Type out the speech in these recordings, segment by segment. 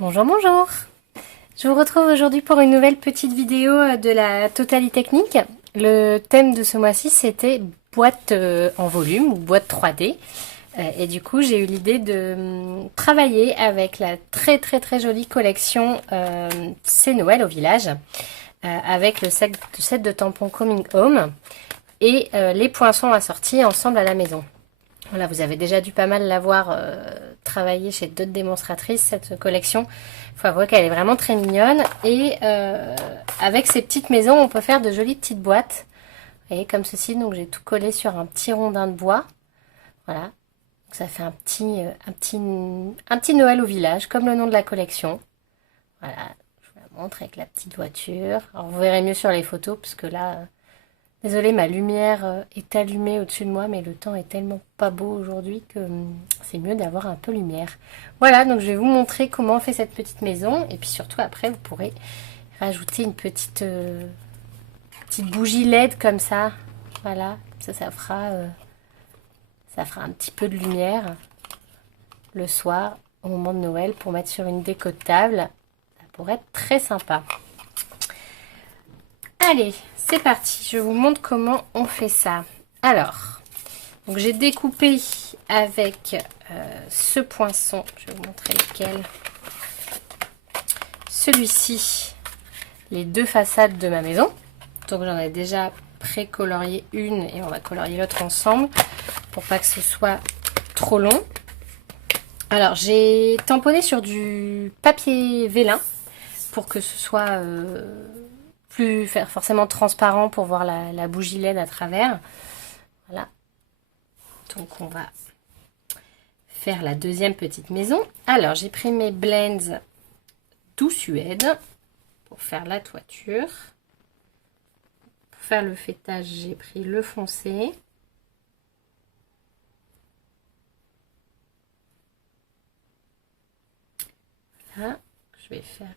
Bonjour, bonjour. Je vous retrouve aujourd'hui pour une nouvelle petite vidéo de la Totally Technique. Le thème de ce mois-ci, c'était boîte en volume ou boîte 3D. Et du coup, j'ai eu l'idée de travailler avec la très jolie collection C'est Noël au village, avec le set de tampons Coming Home et les poinçons assortis ensemble à la maison. Voilà, vous avez déjà dû pas mal l'avoir travaillé chez d'autres démonstratrices, cette collection. Il faut avouer qu'elle est vraiment très mignonne. Et avec ces petites maisons, on peut faire de jolies petites boîtes. Vous voyez, comme ceci, donc j'ai tout collé sur un petit rondin de bois. Voilà, donc ça fait un petit Noël au village, comme le nom de la collection. Voilà, je vous la montre avec la petite voiture. Alors vous verrez mieux sur les photos, parce que là... Désolée, ma lumière est allumée au-dessus de moi, mais le temps est tellement pas beau aujourd'hui que c'est mieux d'avoir un peu de lumière. Voilà, donc je vais vous montrer comment on fait cette petite maison. Et puis surtout, après, vous pourrez rajouter une petite bougie LED comme ça. Voilà, ça fera un petit peu de lumière le soir, au moment de Noël, pour mettre sur une déco de table. Ça pourrait être très sympa. Allez, c'est parti, je vous montre comment on fait ça. Alors, donc j'ai découpé avec ce poinçon, je vais vous montrer lequel. Celui-ci, les deux façades de ma maison. Donc j'en ai déjà pré-colorié une et on va colorier l'autre ensemble pour pas que ce soit trop long. Alors j'ai tamponné sur du papier vélin pour que ce soit... plus forcément transparent pour voir la bougie LED à travers. Voilà. Donc on va faire la deuxième petite maison. Alors j'ai pris mes blends Doux Suède pour faire la toiture. Pour faire le fêtage, j'ai pris le foncé. Voilà. Je vais faire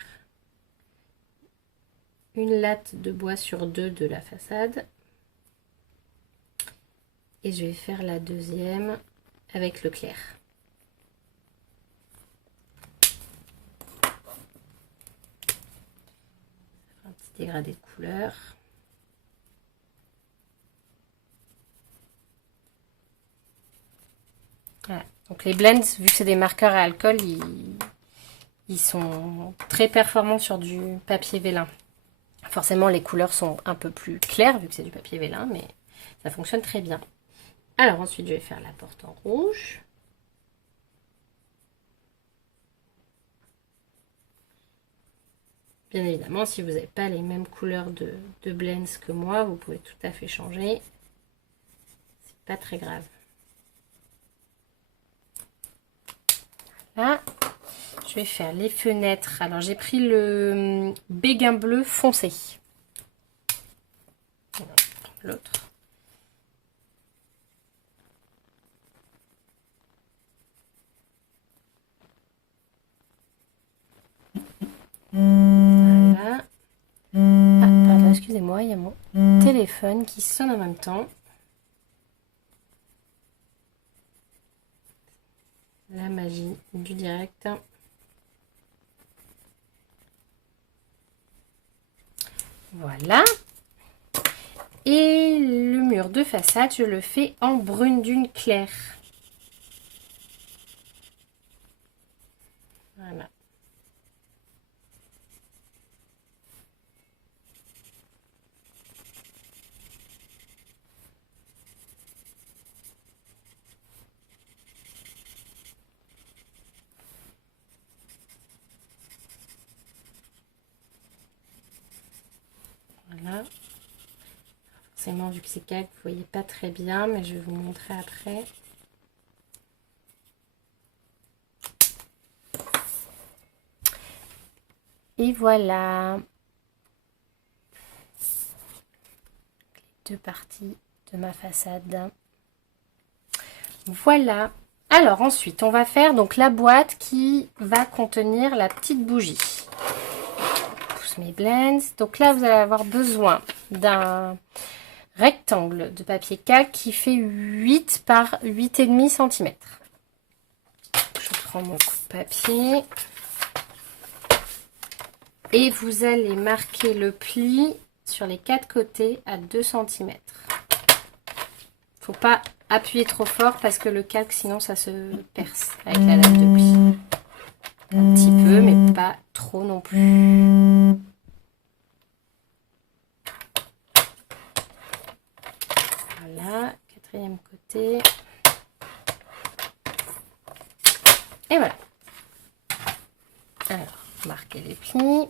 une latte de bois sur deux de la façade et je vais faire la deuxième avec le clair. Un petit dégradé de couleur. Voilà. Donc les blends, vu que c'est des marqueurs à alcool, ils sont très performants sur du papier vélin. Forcément, les couleurs sont un peu plus claires, vu que c'est du papier vélin, mais ça fonctionne très bien. Alors ensuite, je vais faire la porte en rouge. Bien évidemment, si vous n'avez pas les mêmes couleurs de blends que moi, vous pouvez tout à fait changer. C'est pas très grave. Là, je vais faire les fenêtres. Alors, j'ai pris le béguin bleu foncé. L'autre. Voilà. Ah, pardon, excusez-moi, il y a mon téléphone qui sonne en même temps. La magie du direct. Voilà. Et le mur de façade, je le fais en brune dune claire. Voilà. Voilà. Forcément, vu que c'est calque, vous voyez pas très bien, mais je vais vous montrer après. Et voilà. Les deux parties de ma façade. Voilà. Alors ensuite, on va faire donc la boîte qui va contenir la petite bougie. Je pousse mes blends. Donc là, vous allez avoir besoin d'un rectangle de papier calque qui fait 8 par 8,5 cm. Je prends mon coup de papier. Et vous allez marquer le pli sur les 4 côtés à 2 cm. Faut pas appuyer trop fort parce que le calque, sinon ça se perce avec la lame de pli. Un petit peu, mais pas trop non plus. Voilà, 4e côté. Et voilà. Alors, marquez les plis.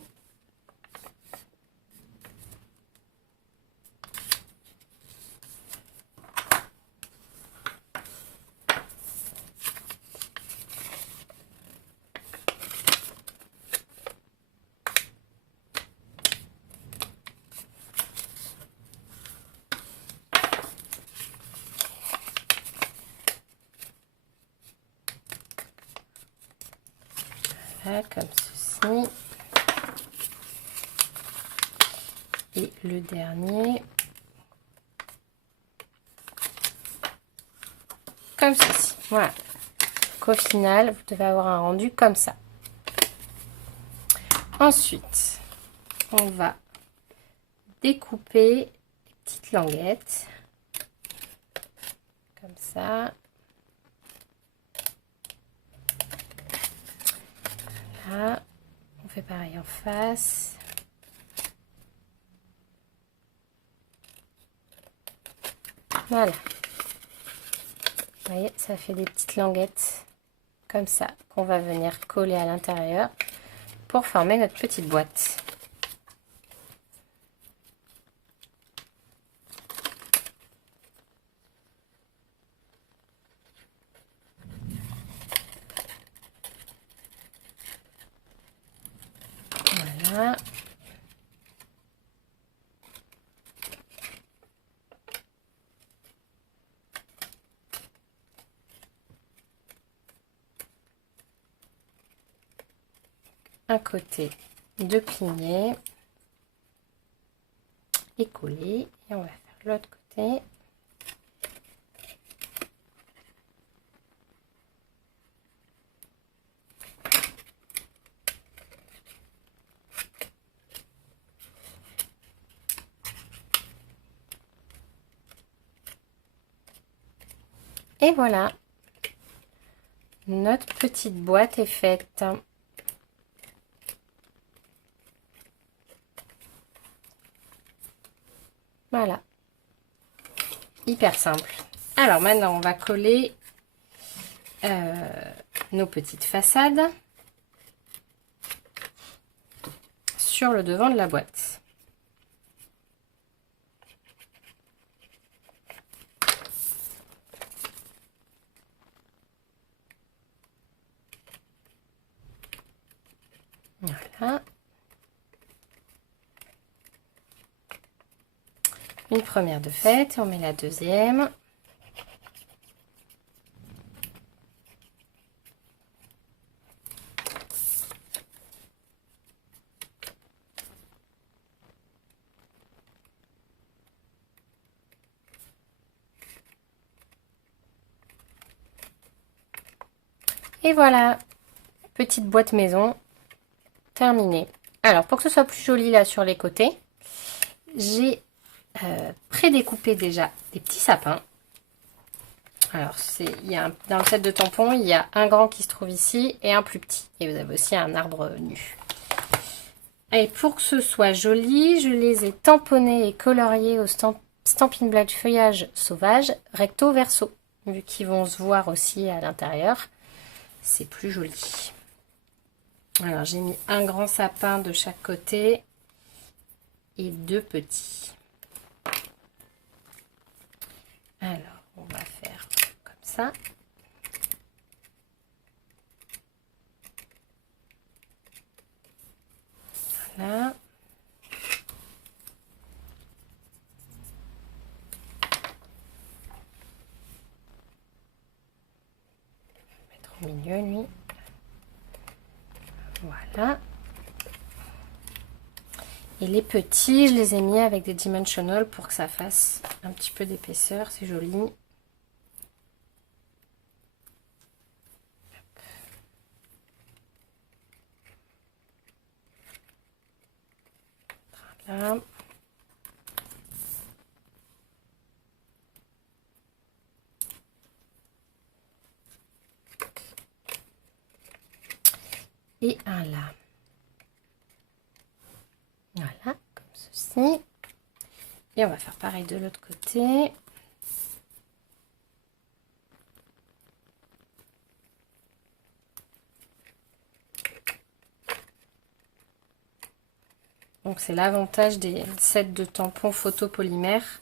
Voilà, comme ceci. Et le dernier, comme ceci. Voilà. Donc, au final, vous devez avoir un rendu comme ça. Ensuite, on va découper les petites languettes. Comme ça. Là, on fait pareil en face. Voilà. Vous voyez, ça fait des petites languettes comme ça qu'on va venir coller à l'intérieur pour former notre petite boîte. Voilà. Un côté de plié et collé, et on va faire l'autre côté. Et voilà, notre petite boîte est faite. Voilà, hyper simple. Alors maintenant, on va coller nos petites façades sur le devant de la boîte. Voilà. Une première de faite, on met la deuxième. Et voilà, petite boîte maison terminée. Alors, pour que ce soit plus joli là sur les côtés, j'ai prédécoupé déjà des petits sapins. Alors, dans le set de tampons, il y a un grand qui se trouve ici et un plus petit. Et vous avez aussi un arbre nu. Et pour que ce soit joli, je les ai tamponnés et coloriés au Stampin' Black feuillage sauvage recto verso. Vu qu'ils vont se voir aussi à l'intérieur, c'est plus joli. Alors, j'ai mis un grand sapin de chaque côté et 2 petits. Alors, on va faire comme ça. Voilà. Mettre au milieu, lui. Voilà. Et les petits, je les ai mis avec des dimensional pour que ça fasse un petit peu d'épaisseur. C'est joli. Voilà. Et un là. Voilà, comme ceci. Et on va faire pareil de l'autre côté. Donc c'est l'avantage des sets de tampons photopolymères.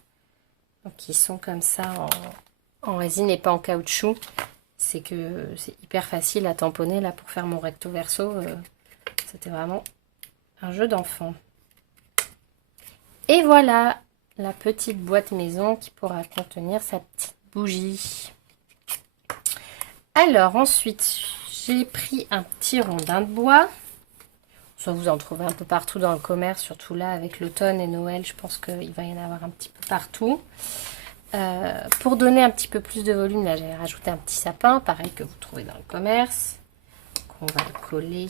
Donc qui sont comme ça en résine et pas en caoutchouc. C'est que c'est hyper facile à tamponner. Là pour faire mon recto verso, c'était vraiment un jeu d'enfant. Et voilà la petite boîte maison qui pourra contenir sa petite bougie. Alors ensuite, j'ai pris un petit rondin de bois. Ça, vous en trouvez un peu partout dans le commerce, surtout là avec l'automne et Noël. Je pense qu'il va y en avoir un petit peu partout. Pour donner un petit peu plus de volume, là j'ai rajouté un petit sapin, pareil que vous trouvez dans le commerce. On va le coller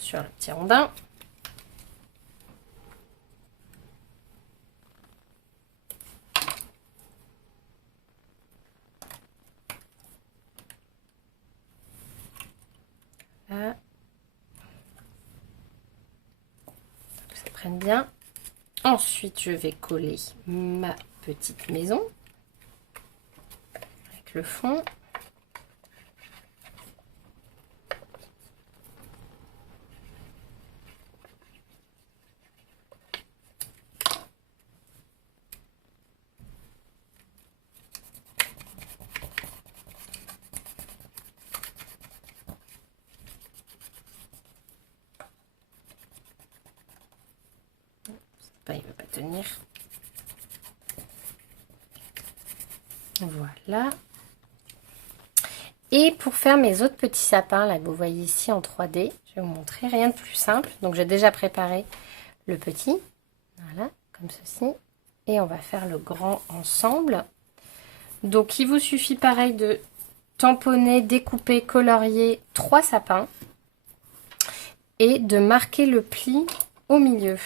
sur le petit rondin. Là. Que ça prenne bien. Ensuite, je vais coller ma petite maison avec le fond. Il ne va pas tenir. Voilà. Et pour faire mes autres petits sapins, là que vous voyez ici en 3D, je vais vous montrer rien de plus simple. Donc j'ai déjà préparé le petit, voilà, comme ceci. Et on va faire le grand ensemble. Donc il vous suffit pareil de tamponner, découper, colorier 3 sapins. Et de marquer le pli au milieu.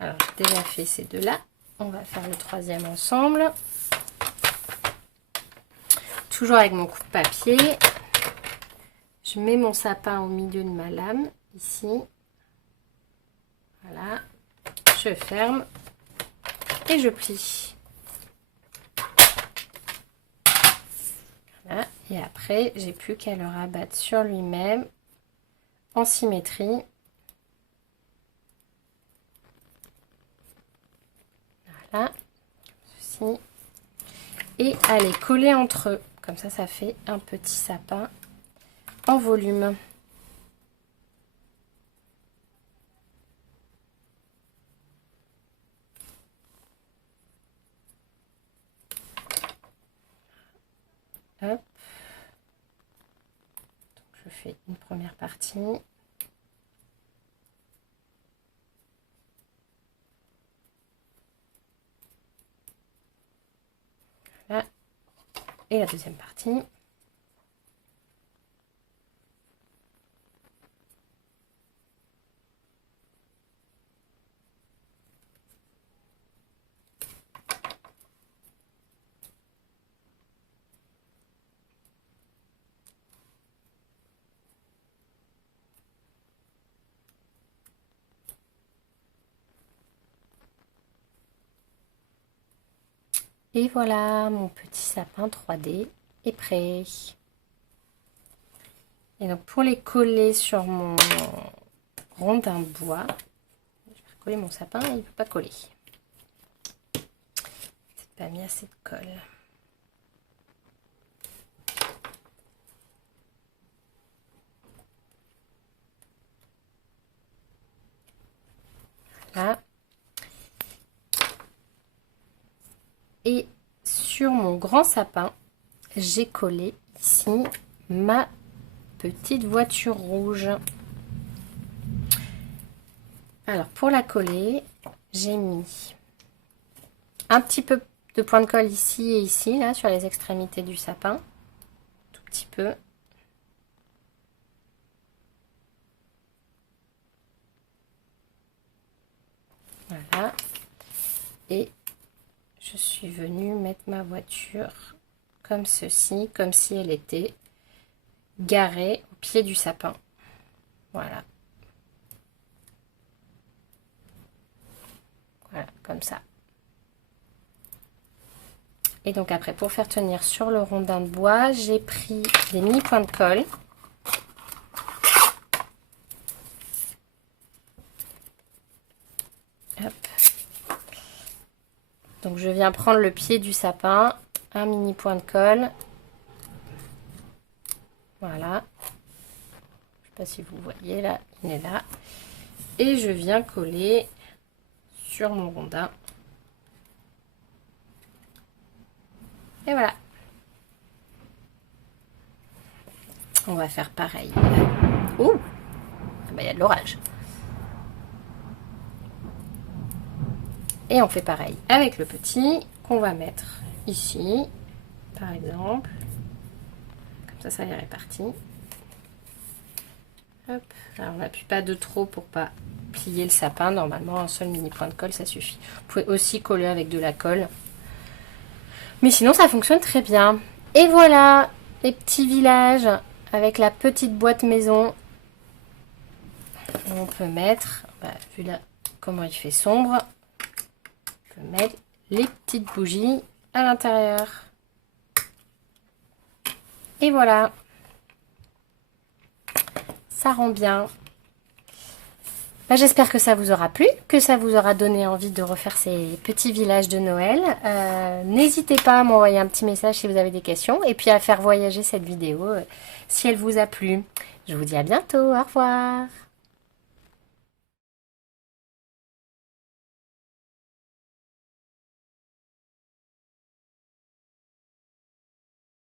Alors j'ai déjà fait ces deux-là. On va faire le troisième ensemble. Toujours avec mon coupe-papier. Je mets mon sapin au milieu de ma lame, ici. Voilà. Je ferme et je plie. Voilà. Et après, j'ai plus qu'à le rabattre sur lui-même en symétrie. Voilà. Ceci. Et à les coller entre eux. Comme ça fait un petit sapin en volume. Hop. Donc, je fais une première partie. Voilà. Et la deuxième partie. Et voilà, mon petit sapin 3D est prêt. Et donc pour les coller sur mon rondin de bois, je vais coller mon sapin et il ne peut pas coller. C'est pas mis assez de colle. Voilà. Et sur mon grand sapin, j'ai collé ici ma petite voiture rouge. Alors pour la coller, j'ai mis un petit peu de point de colle ici et ici, là, sur les extrémités du sapin. Tout petit peu. Voilà. Et je suis venue mettre ma voiture comme ceci, comme si elle était garée au pied du sapin. Voilà. Voilà, comme ça. Et donc après, pour faire tenir sur le rondin de bois, j'ai pris des mini points de colle. Hop. Donc je viens prendre le pied du sapin, un mini point de colle. Voilà. Je ne sais pas si vous voyez là, il est là. Et je viens coller sur mon rondin. Et voilà. On va faire pareil. Oh, ah bah, y a de l'orage. Et on fait pareil avec le petit qu'on va mettre ici, par exemple. Comme ça y est réparti. Hop. Alors on n'appuie pas de trop pour pas plier le sapin. Normalement, un seul mini point de colle, ça suffit. Vous pouvez aussi coller avec de la colle. Mais sinon, ça fonctionne très bien. Et voilà, les petits villages avec la petite boîte maison. On peut mettre, bah, vu là comment il fait sombre, on peut mettre les petites bougies à l'intérieur. Et voilà. Ça rend bien. Bah, j'espère que ça vous aura plu, que ça vous aura donné envie de refaire ces petits villages de Noël. N'hésitez pas à m'envoyer un petit message si vous avez des questions et puis à faire voyager cette vidéo si elle vous a plu. Je vous dis à bientôt, au revoir.